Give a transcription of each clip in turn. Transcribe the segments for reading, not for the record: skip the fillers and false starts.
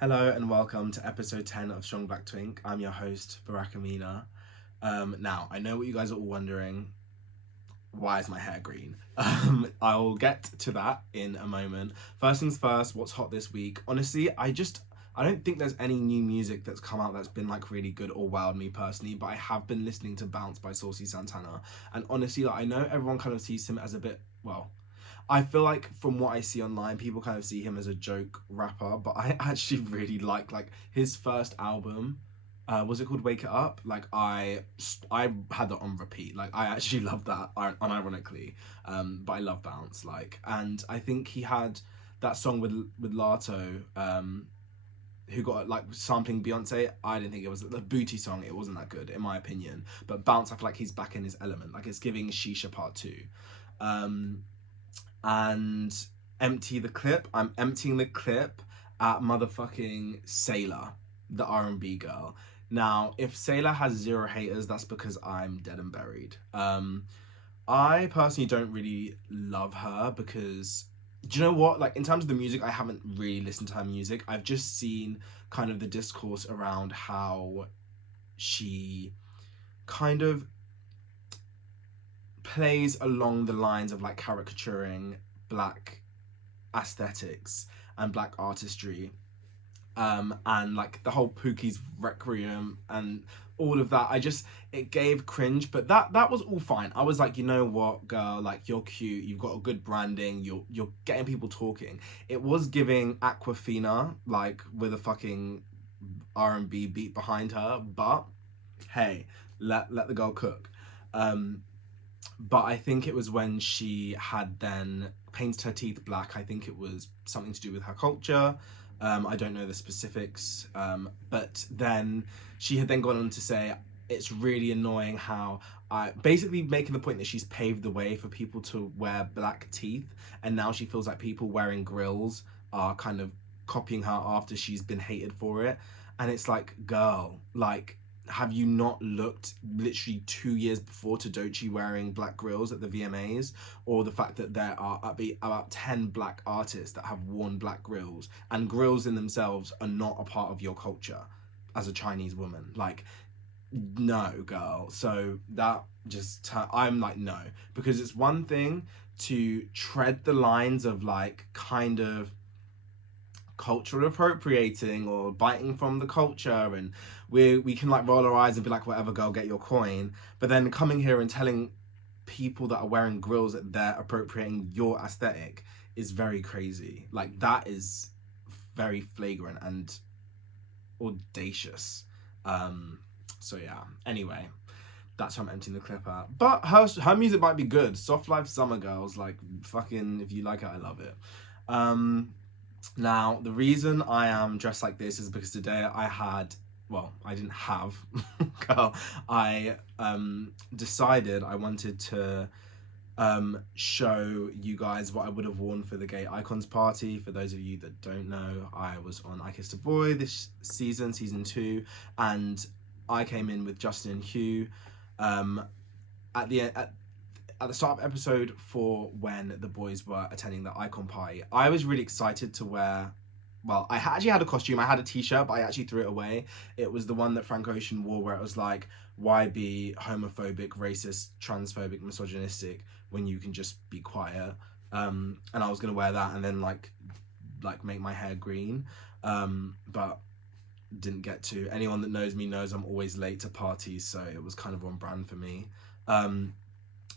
Hello and welcome to episode 10 of Strong Black Twink. I'm your host, Barack Amina. Now, I know what you guys are all wondering. Why is my hair green? I'll get to that in a moment. First things first, what's hot this week? Honestly, I don't think there's any new music that's come out that's been like really good or wowed me personally, but I have been listening to Bounce by Saucy Santana. And honestly, like, I know everyone kind of sees him as a bit, well, I feel like from what I see online, people kind of see him as a joke rapper, but I actually really like his first album. Was it called Wake It Up? I had that on repeat. Like I actually love that unironically. But I love Bounce. And I think he had that song with Lato. Who got like sampling Beyonce. I didn't think it was the Booty song. It wasn't that good in my opinion. But Bounce, I feel like he's back in his element. Like it's giving Shisha Part Two. Um, and empty the clip. I'm emptying the clip at motherfucking Sailor, the R&B girl. Now, if Sailor has zero haters, that's because I'm dead and buried. I personally don't really love her because do you know what? Like in terms of the music, I haven't really listened to her music. I've just seen kind of the discourse around how she kind of plays along the lines of like caricaturing black aesthetics and black artistry, and like the whole Pookie's Requiem and all of that. It gave cringe, but that was all fine. I was like, you know what, girl, like you're cute, you've got a good branding, you're getting people talking. It was giving Aquafina like with a fucking R&B beat behind her, but hey, let the girl cook. Um, but I think it was when she had then painted her teeth black. I think it was something to do with her culture. I don't know the specifics, but then she had then gone on to say it's really annoying how I basically making the point that she's paved the way for people to wear black teeth, and now she feels like people wearing grills are kind of copying her after she's been hated for it. And it's like, girl, like have you not looked literally 2 years before to Doechii wearing black grills at the VMAs, or the fact that there are about 10 black artists that have worn black grills, and grills in themselves are not a part of your culture as a Chinese woman? Like, no, girl. So that I'm like, no, because it's one thing to tread the lines of like kind of cultural appropriating or biting from the culture, and we can like roll our eyes and be like, whatever, girl, get your coin. But then coming here and telling people that are wearing grills that they're appropriating your aesthetic is very crazy. Like that is very flagrant and audacious. So yeah, anyway, that's how I'm emptying the clip out. But her music might be good. Soft Life Summer Girls, like fucking, if you like it, I love it. Now, the reason I am dressed like this is because today I didn't have, girl, I decided I wanted to show you guys what I would have worn for the Gay Icons party. For those of you that don't know, I was on I Kissed a Boy this season 2, and I came in with Justin and Hugh. Um, at the start of episode 4, when the boys were attending the icon party, I was really excited to wear. Well, I actually had a costume. I had a t-shirt, but I actually threw it away. It was the one that Frank Ocean wore, where it was like, "Why be homophobic, racist, transphobic, misogynistic when you can just be quiet?" And I was gonna wear that and then like make my hair green, but didn't get to. Anyone that knows me knows I'm always late to parties, so it was kind of on brand for me.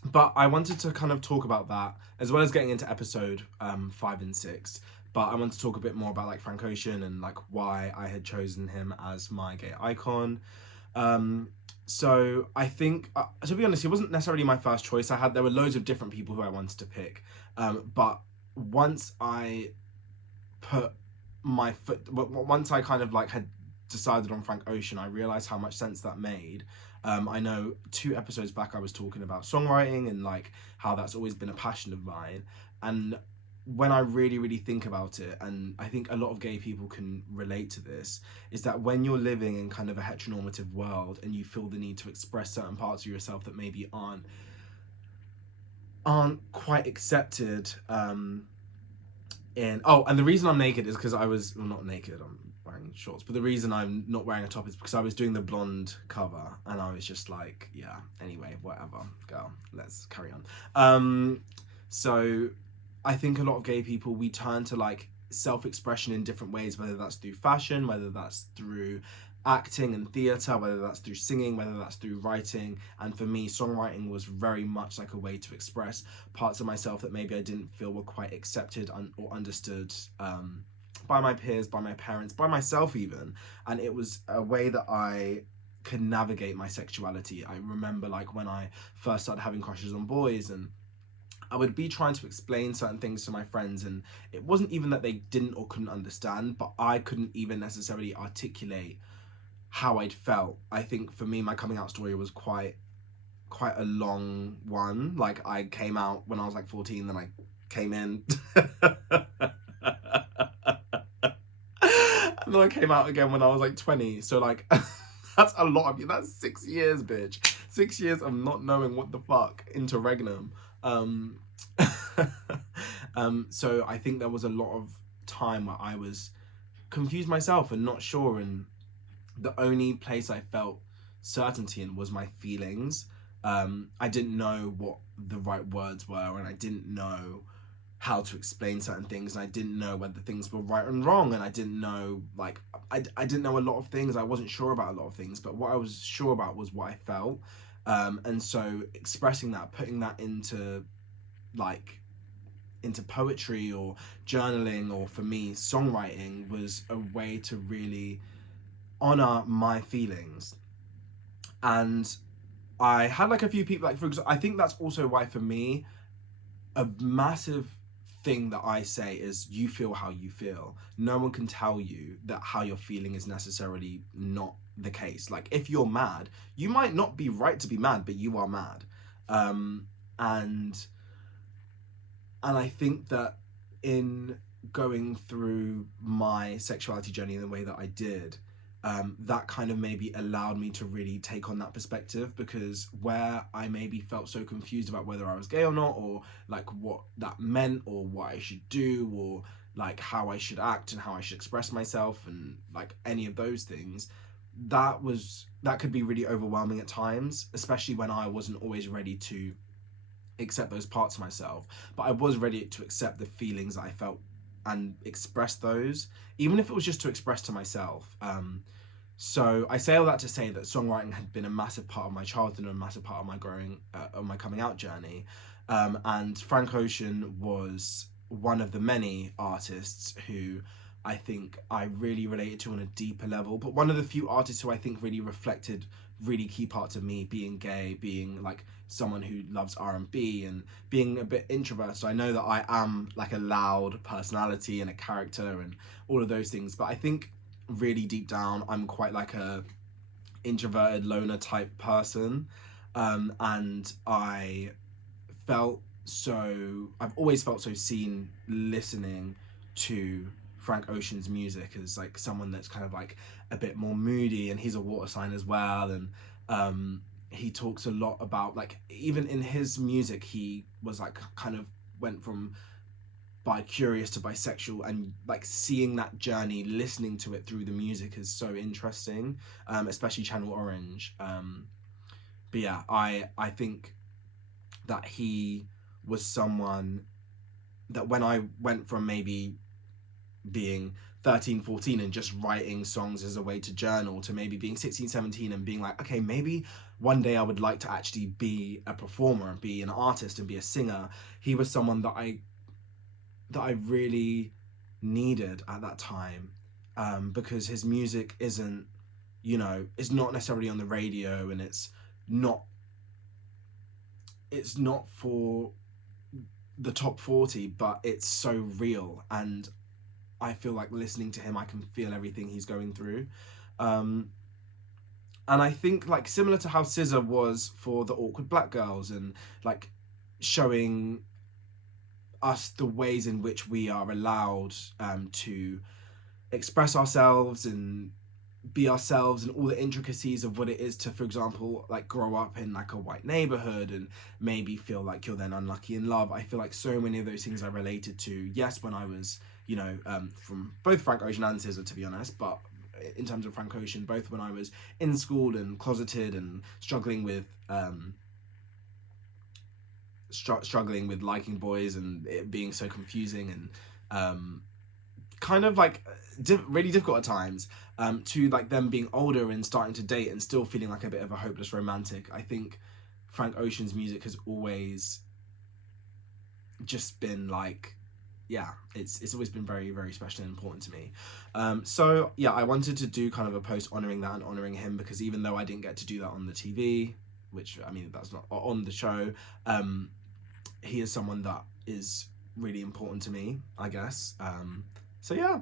But I wanted to kind of talk about that as well as getting into episode 5 and 6. But I want to talk a bit more about like Frank Ocean and like why I had chosen him as my gay icon. So I think, to be honest, it wasn't necessarily my first choice. There were loads of different people who I wanted to pick. But once I put once I kind of like had decided on Frank Ocean, I realized how much sense that made. I know 2 episodes back I was talking about songwriting and like how that's always been a passion of mine. And when I really, really think about it, and I think a lot of gay people can relate to this, is that when you're living in kind of a heteronormative world and you feel the need to express certain parts of yourself that maybe aren't quite accepted, and the reason I'm naked is because I was, well, not naked, I'm wearing shorts. But the reason I'm not wearing a top is because I was doing the blonde cover, and I was just like, yeah, anyway, whatever, girl, let's carry on. So I think a lot of gay people, we turn to like self-expression in different ways, whether that's through fashion, whether that's through acting and theatre, whether that's through singing, whether that's through writing. And for me, songwriting was very much like a way to express parts of myself that maybe I didn't feel were quite accepted or understood by my peers, by my parents, by myself even. And it was a way that I could navigate my sexuality. I remember like when I first started having crushes on boys, and I would be trying to explain certain things to my friends, and it wasn't even that they didn't or couldn't understand, but I couldn't even necessarily articulate how I'd felt. I think for me, my coming out story was quite a long one. Like, I came out when I was like 14, then I came in and then I came out again when I was like 20. So like that's a lot of, that's 6 years, bitch. 6 years of not knowing what the fuck, interregnum. So I think there was a lot of time where I was confused myself and not sure, and the only place I felt certainty in was my feelings. I didn't know what the right words were, and I didn't know how to explain certain things, and I didn't know whether things were right and wrong, and I didn't know, like, I didn't know a lot of things. I wasn't sure about a lot of things, but what I was sure about was what I felt. And so expressing that, putting that into poetry or journaling, or for me songwriting, was a way to really honor my feelings. And I had like a few people, like, for example, I think that's also why for me a massive thing that I say is, you feel how you feel. No one can tell you that how you're feeling is necessarily not the case. Like, if you're mad, you might not be right to be mad, but you are mad. And I think that in going through my sexuality journey in the way that I did, that kind of maybe allowed me to really take on that perspective, because where I maybe felt so confused about whether I was gay or not, or like what that meant, or what I should do, or like how I should act and how I should express myself, and like any of those things, that could be really overwhelming at times, especially when I wasn't always ready to accept those parts of myself. But I was ready to accept the feelings that I felt and express those, even if it was just to express to myself. So I say all that to say that songwriting had been a massive part of my childhood and a massive part of my of my coming out journey. And Frank Ocean was one of the many artists who I think I really related to on a deeper level, but one of the few artists who I think really reflected really key parts of me, being gay, being like someone who loves R&B, and being a bit introverted. So I know that I am like a loud personality and a character and all of those things, but I think really deep down I'm quite like a introverted loner type person. And I've always felt so seen listening to Frank Ocean's music, as like someone that's kind of like a bit more moody, and he's a water sign as well. And he talks a lot about, like, even in his music, he was like kind of went from bi-curious to bisexual, and like seeing that journey, listening to it through the music is so interesting, especially Channel Orange. But yeah, I think that he was someone that, when I went from maybe being 13, 14 and just writing songs as a way to journal, to maybe being 16, 17 and being like, okay, maybe one day I would like to actually be a performer and be an artist and be a singer. He was someone that I really needed at that time, because his music isn't, it's not necessarily on the radio, and it's not for the top 40, but it's so real, and I feel like listening to him, I can feel everything he's going through. And I think, like, similar to how SZA was for the Awkward Black Girls, and like showing us the ways in which we are allowed to express ourselves and be ourselves, and all the intricacies of what it is to, for example, like grow up in like a white neighborhood and maybe feel like you're then unlucky in love. I feel like so many of those things I related to, yes, when I was, from both Frank Ocean and SZA, to be honest, but in terms of Frank Ocean, both when I was in school and closeted and struggling with struggling with liking boys and it being so confusing and kind of like really difficult at times, to like them being older and starting to date and still feeling like a bit of a hopeless romantic. I think Frank Ocean's music has always just been like, yeah, it's always been very, very special and important to me. So yeah, I wanted to do kind of a post honoring that and honoring him, because even though I didn't get to do that on the TV, which I mean that's not on the show, he is someone that is really important to me, I guess. So yeah,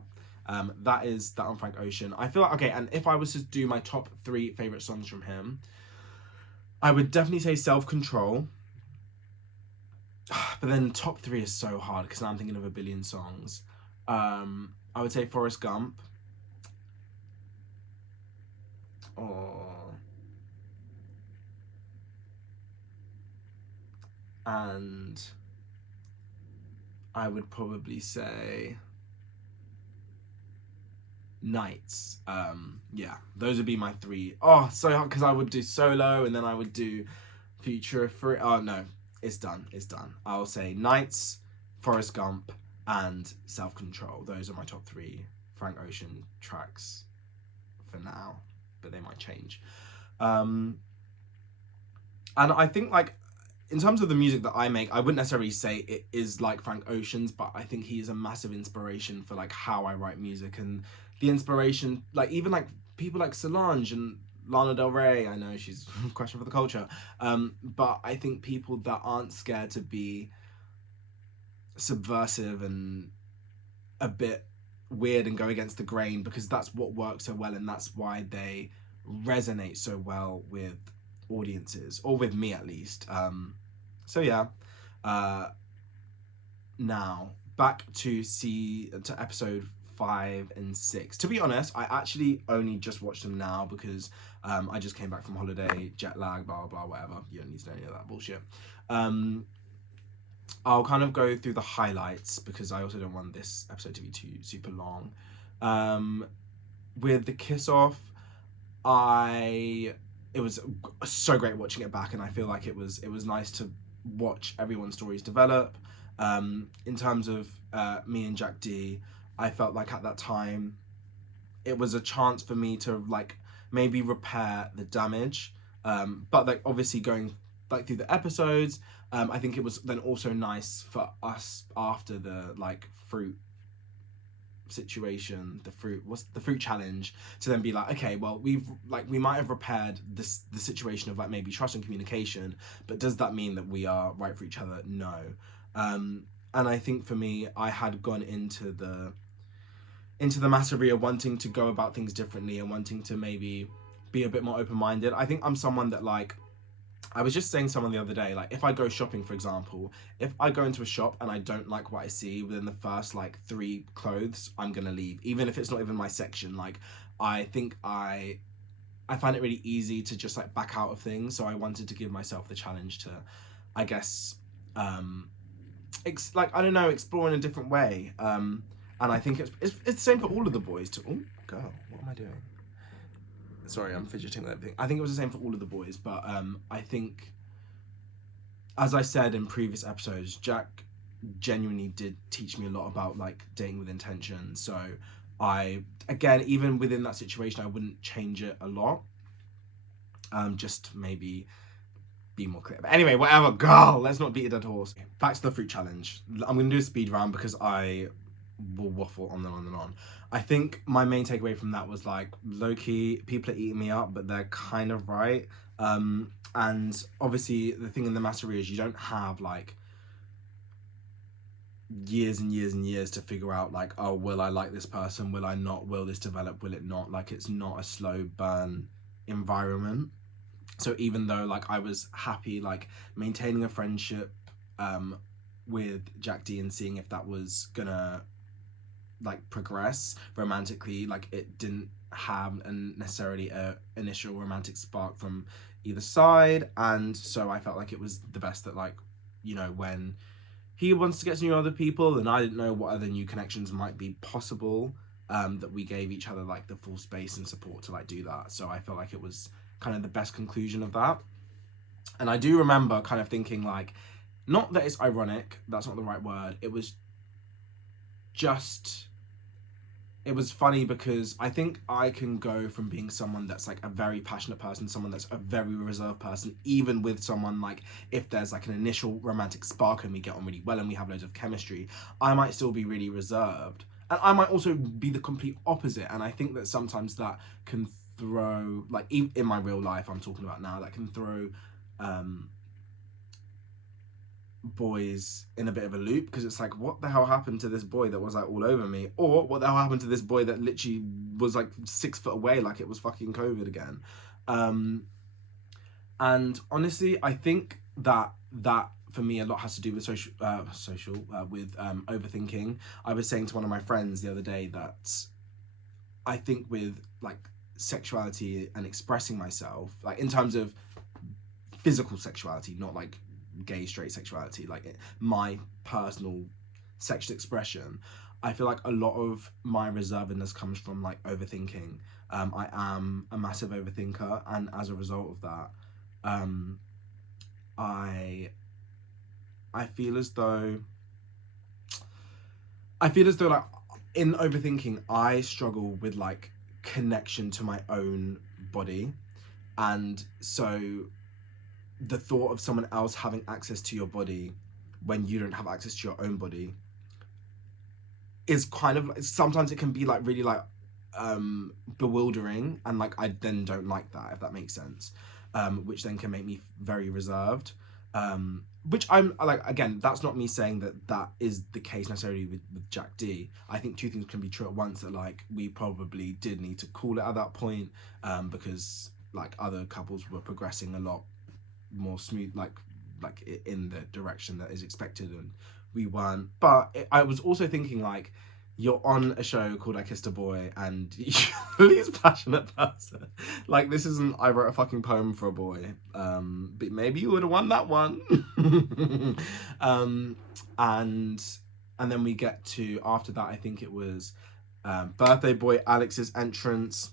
that is that on Frank Ocean. I feel like, okay, and if I was to do my top 3 favorite songs from him, I would definitely say Self Control. But then top 3 is so hard because now I'm thinking of a billion songs. I would say Forrest Gump. Or and I would probably say Nights. Yeah, those would be my 3. Oh, so hard because I would do Solo and then I would do Future Free. Oh no, it's done. It's done. I'll say Nights, Forrest Gump, and Self Control. Those are my top 3 Frank Ocean tracks for now, but they might change. And I think like in terms of the music that I make, I wouldn't necessarily say it is like Frank Ocean's, but I think he is a massive inspiration for like how I write music, and the inspiration, like even like people like Solange and Lana Del Rey. I know she's a question for the culture, but I think people that aren't scared to be subversive and a bit weird and go against the grain, because that's what works so well and that's why they resonate so well with audiences, or with me at least. So yeah, now back to episode 5 and 6. To be honest, I actually only just watched them now because I just came back from holiday, jet lag, blah blah, whatever. You don't need to know any of that bullshit. I'll kind of go through the highlights because I also don't want this episode to be too super long. With the kiss off, it was so great watching it back, and I feel like it was nice to watch everyone's stories develop. In terms of me and Jack D, I felt like at that time it was a chance for me to like maybe repair the damage, but like obviously going like through the episodes, I think it was then also nice for us after the like fruit situation, the fruit challenge, to then be like, okay, well we might have repaired the situation of like maybe trust and communication, but does that mean that we are right for each other? No. And I think for me, I had gone into the Masseria wanting to go about things differently and wanting to maybe be a bit more open-minded. I think I'm someone that like, I was just saying to someone the other day, like if I go shopping, for example, if I go into a shop and I don't like what I see within the first like 3 clothes, I'm gonna leave, even if it's not even my section. Like I think I find it really easy to just like back out of things, so I wanted to give myself the challenge to, I guess, like I don't know, explore in a different way. And I think it's the same for all of the boys. Oh girl, what am I doing? Sorry, I'm fidgeting with everything. I think it was the same for all of the boys, but I think, as I said in previous episodes, Jack genuinely did teach me a lot about like dating with intention. So I, again, even within that situation, I wouldn't change it a lot. Just maybe be more clear. But anyway, whatever, girl, let's not beat a dead horse. Back to the fruit challenge. I'm gonna do a speed round because I will waffle on and on and on. I think my main takeaway from that was like, low-key, people are eating me up, but they're kind of right. And obviously the thing in the Masseria is you don't have like years and years and years to figure out like, oh, will I like this person? Will I not? Will this develop? Will it not? Like it's not a slow burn environment. So even though like I was happy like maintaining a friendship with Jack D and seeing if that was gonna like progress romantically, like it didn't have necessarily a initial romantic spark from either side, and so I felt like it was the best that like, you know, when he wants to get to know other people and I didn't know what other new connections might be possible, that we gave each other like the full space and support to like do that. So I felt like it was kind of the best conclusion of that. And I do remember kind of thinking like, not that it's ironic, that's not the right word, it was just, it was funny because I think I can go from being someone that's like a very passionate person, someone that's a very reserved person, even with someone like, if there's like an initial romantic spark and we get on really well and we have loads of chemistry, I might still be really reserved. And I might also be the complete opposite. And I think that sometimes that can throw, like in my real life I'm talking about now, that can throw boys in a bit of a loop, because it's like, what the hell happened to this boy that was like all over me, or what the hell happened to this boy that literally was like 6 foot away like it was fucking COVID again. And honestly I think that for me a lot has to do with social with overthinking. I was saying to one of my friends the other day that I think with like sexuality and expressing myself, like in terms of physical sexuality, not like gay straight sexuality, like my personal sexual expression, I feel like a lot of my reservedness comes from like overthinking. I am a massive overthinker, and as a result of that, I feel as though like in overthinking I struggle with like connection to my own body, and so the thought of someone else having access to your body when you don't have access to your own body is kind of, sometimes it can be like really like bewildering, and like I then don't like that, if that makes sense, which then can make me very reserved, which I'm like, again, that's not me saying that that is the case necessarily with Jack D. I think two things can be true at once, that like we probably did need to call it at that point, because like other couples were progressing a lot more smooth, like in the direction that is expected, and we weren't. But I was also thinking like, you're on a show called I Kissed a Boy and you're a least passionate person. Like, this isn't I wrote a fucking poem for a boy, but maybe you would have won that one. And then we get to, after that I think it was birthday boy Alex's entrance,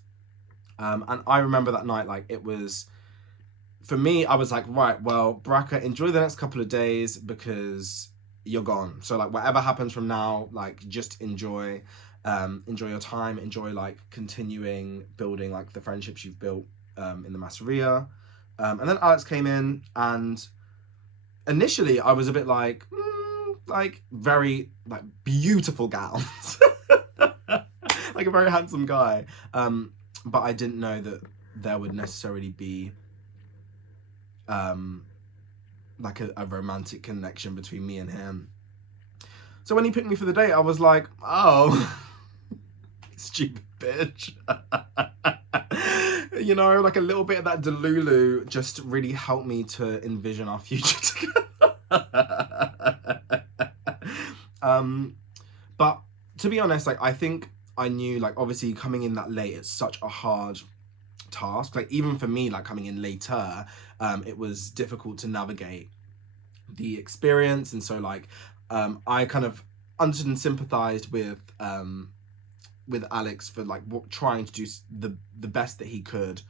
and I remember that night, like it was, for me, I was like, right, well, Braca, enjoy the next couple of days because you're gone. So like whatever happens from now, like just enjoy your time, enjoy like continuing building like the friendships you've built in the Masseria. And then Alex came in, and initially I was a bit like very like beautiful gowns, like a very handsome guy. But I didn't know that there would necessarily be like a romantic connection between me and him. So when he picked me for the date, I was like, oh, stupid bitch. You know, like a little bit of that Delulu just really helped me to envision our future together. But to be honest, like I think I knew, like obviously coming in that late, it's such a hard task. Like even for me, like coming in later, it was difficult to navigate the experience, and so like I kind of understood and sympathized with Alex for like trying to do the best that he could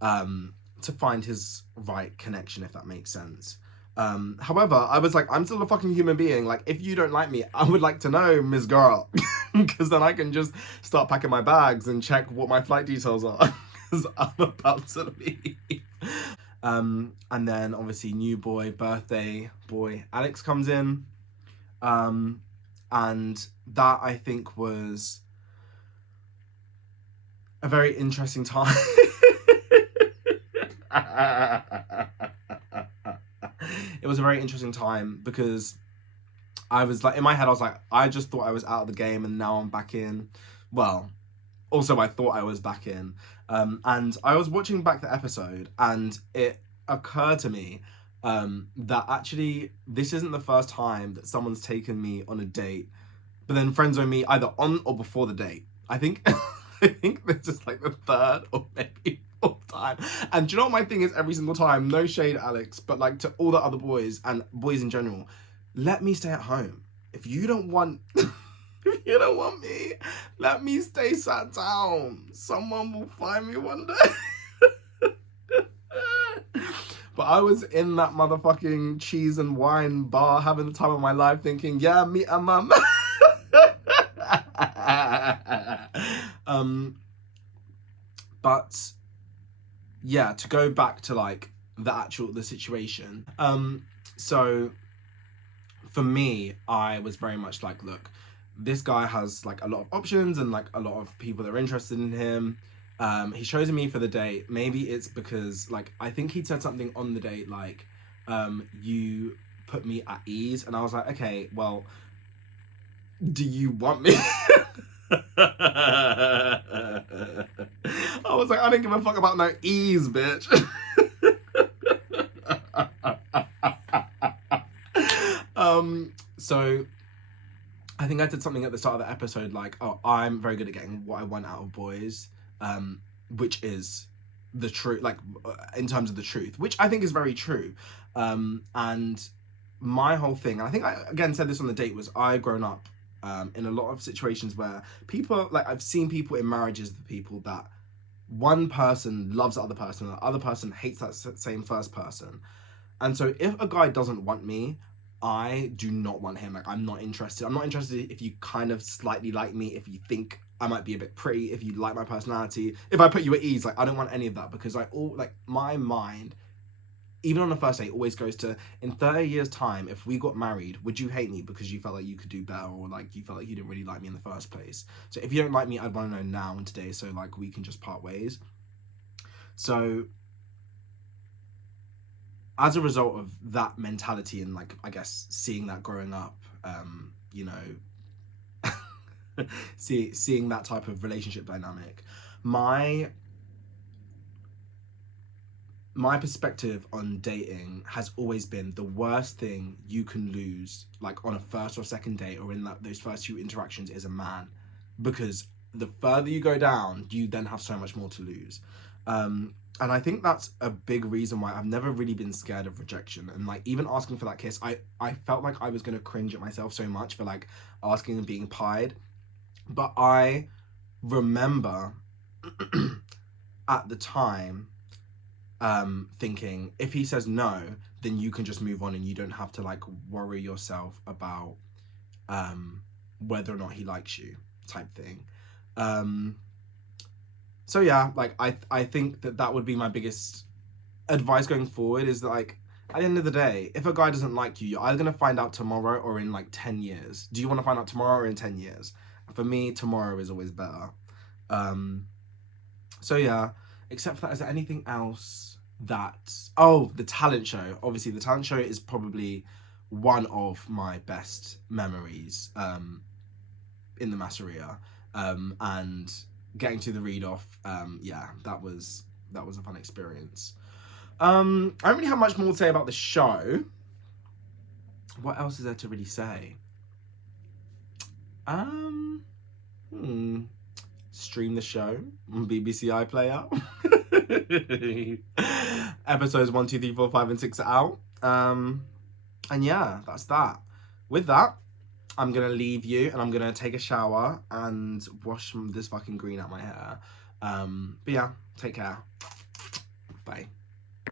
to find his right connection, if that makes sense. However, I was like, I'm still a fucking human being. Like, if you don't like me, I would like to know, Miss Girl, because then I can just start packing my bags and check what my flight details are, because I'm about to leave. And then obviously new boy, birthday boy Alex comes in, and that I think was a very interesting time. It was a very interesting time because I was like, in my head I was like, I just thought I was out of the game and now I'm back in. Well, also I thought I was back in, and I was watching back the episode and it occurred to me that actually this isn't the first time that someone's taken me on a date but then friend-zoned me either on or before the date. I think I think this is like the third or maybe fourth time. And do you know what my thing is every single time? No shade, Alex, but like to all the other boys and boys in general, let me stay at home. If you don't want if You don't want me? Let me stay sat down. Someone will find me one day. But I was in that motherfucking cheese and wine bar having the time of my life thinking, yeah, me and mum. But yeah, to go back to like the situation. So for me, I was very much like, look, this guy has like a lot of options and like a lot of people that are interested in him. He's chosen me for the date. Maybe it's because like I think he'd said something on the date like, you put me at ease, and I was like, okay, well, do you want me? I was like, I don't give a fuck about no ease, bitch. So I think I did something at the start of the episode like, oh, I'm very good at getting what I want out of boys, which is the truth, like in terms of the truth, which I think is very true. And my whole thing, and I think I again said this on the date, was I've grown up in a lot of situations where people, like I've seen people in marriages with people that one person loves the other person and the other person hates that same first person. And so if a guy doesn't want me, I do not want him. Like, I'm not interested. I'm not interested if you kind of slightly like me, if you think I might be a bit pretty, if you like my personality, if I put you at ease. Like, I don't want any of that, because my mind, even on the first date, always goes to, in 30 years time, if we got married, would you hate me because you felt like you could do better, or like you felt like you didn't really like me in the first place? So if you don't like me, I'd want to know now and today, so like we can just part ways. So as a result of that mentality and like I guess seeing that growing up, you know, seeing that type of relationship dynamic, my perspective on dating has always been the worst thing you can lose, like on a first or second date or in those first few interactions, is a man, because the further you go down, you then have so much more to lose. And I think that's a big reason why I've never really been scared of rejection. And like even asking for that kiss, I felt like I was gonna cringe at myself so much for like asking and being pied. But I remember at the time thinking, if he says no, then you can just move on and you don't have to like worry yourself about whether or not he likes you, type thing. So yeah, like I think that would be my biggest advice going forward, is that like at the end of the day, if a guy doesn't like you, you're either gonna find out tomorrow or in like 10 years. Do you want to find out tomorrow or in 10 years? For me, tomorrow is always better. So yeah, except for that, is there anything else that, oh, the talent show. Obviously the talent show is probably one of my best memories in the Masseria. And getting to the read off, yeah, that was a fun experience. I don't really have much more to say about the show. What else is there to really say? Stream the show on BBC iPlayer. Episodes 1, 2, 3, 4, 5, and 6 are out. And yeah, that's that. With that, I'm gonna leave you and I'm gonna take a shower and wash this fucking green out my hair. But yeah, take care. Bye.